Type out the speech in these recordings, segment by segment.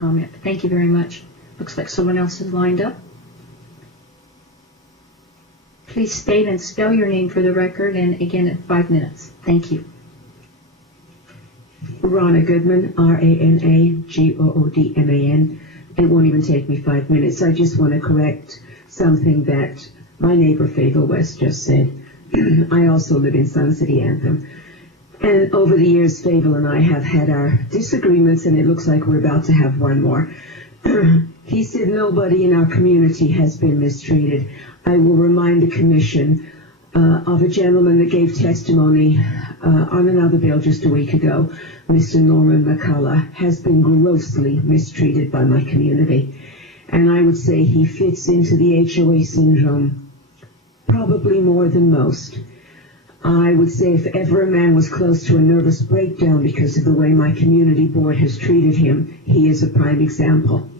comment. Thank you very much. Looks like someone else is lined up. Please state and spell your name for the record, and again at 5 minutes. Thank you. Rana Goodman, R-A-N-A-G-O-O-D-M-A-N. It won't even take me 5 minutes. I just want to correct something that my neighbor Fayetteville West just said. I also live in Sun City Anthem. And over the years, Fayetteville and I have had our disagreements, and it looks like we're about to have one more. He said nobody in our community has been mistreated. I will remind the commission of a gentleman that gave testimony on another bill just a week ago. Mr. Norman McCullough has been grossly mistreated by my community. And I would say he fits into the HOA syndrome probably more than most. I would say if ever a man was close to a nervous breakdown because of the way my community board has treated him, he is a prime example.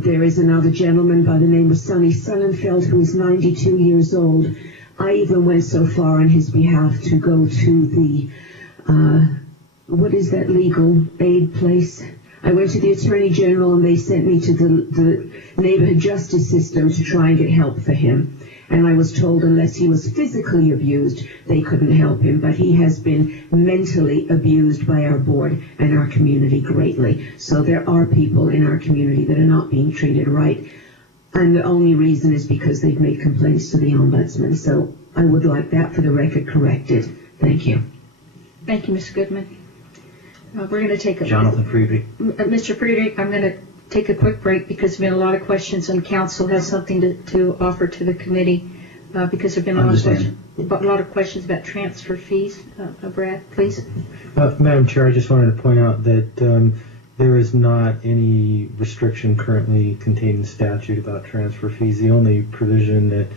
There is another gentleman by the name of Sonny Sonnenfeld who is 92 years old. I even went so far on his behalf to go to the, what is that legal aid place? I went to the Attorney General and they sent me to the neighborhood justice system to try and get help for him. And I was told unless he was physically abused, they couldn't help him. But he has been mentally abused by our board and our community greatly. So there are people in our community that are not being treated right. And the only reason is because they've made complaints to the ombudsman. So I would like that for the record corrected. Thank you. Thank you, Ms. Goodman. We're going to take a... Jonathan Friedrich. Mr. Friedrich, I'm going to take a quick break because there have been a lot of questions and council has something to offer to the committee because there have been a lot of questions about transfer fees. Brad, please. Madam Chair, I just wanted to point out that there is not any restriction currently contained in statute about transfer fees. The only provision that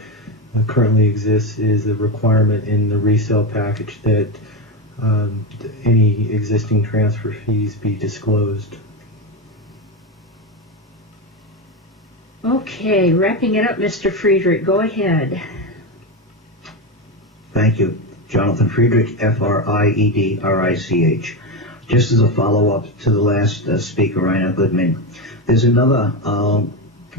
currently exists is the requirement in the resale package that any existing transfer fees be disclosed. Okay, wrapping it up, Mr. Friedrich, go ahead. Thank you. Jonathan Friedrich, F-R-I-E-D-R-I-C-H. Just as a follow-up to the last speaker, Rana Goodman, there's another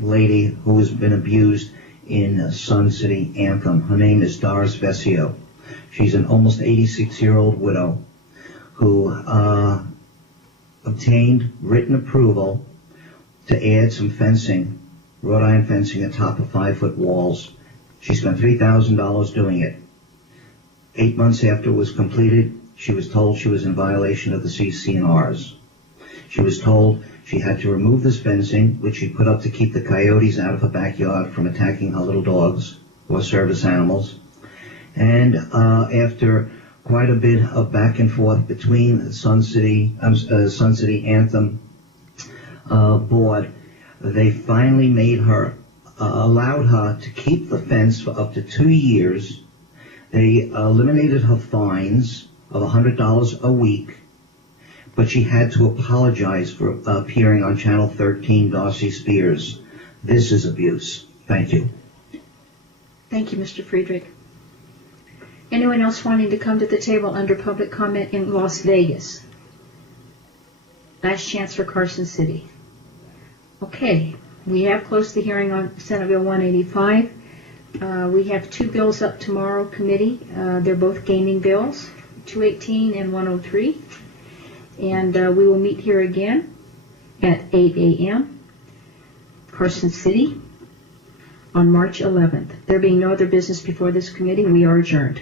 lady who has been abused in Sun City Anthem. Her name is Doris Vesio. She's an almost 86-year-old widow who obtained written approval to add some fencing, wrought iron fencing atop of 5-foot walls. She spent $3,000 doing it. 8 months after it was completed, she was told she was in violation of the CC&Rs. She was told she had to remove this fencing, which she put up to keep the coyotes out of her backyard from attacking her little dogs or service animals. And after quite a bit of back and forth between the Sun City Anthem board, they finally made her, allowed her to keep the fence for up to 2 years. They eliminated her fines of $100 a week, but she had to apologize for appearing on Channel 13, Darcy Spears. This is abuse. Thank you. Thank you, Mr. Friedrich. Anyone else wanting to come to the table under public comment in Las Vegas? Last chance for Carson City. Okay, we have closed the hearing on Senate Bill 185. We have 2 bills up tomorrow, committee. They're both gaming bills, 218 and 103. And we will meet here again at 8 a.m. Carson City on March 11th. There being no other business before this committee, we are adjourned.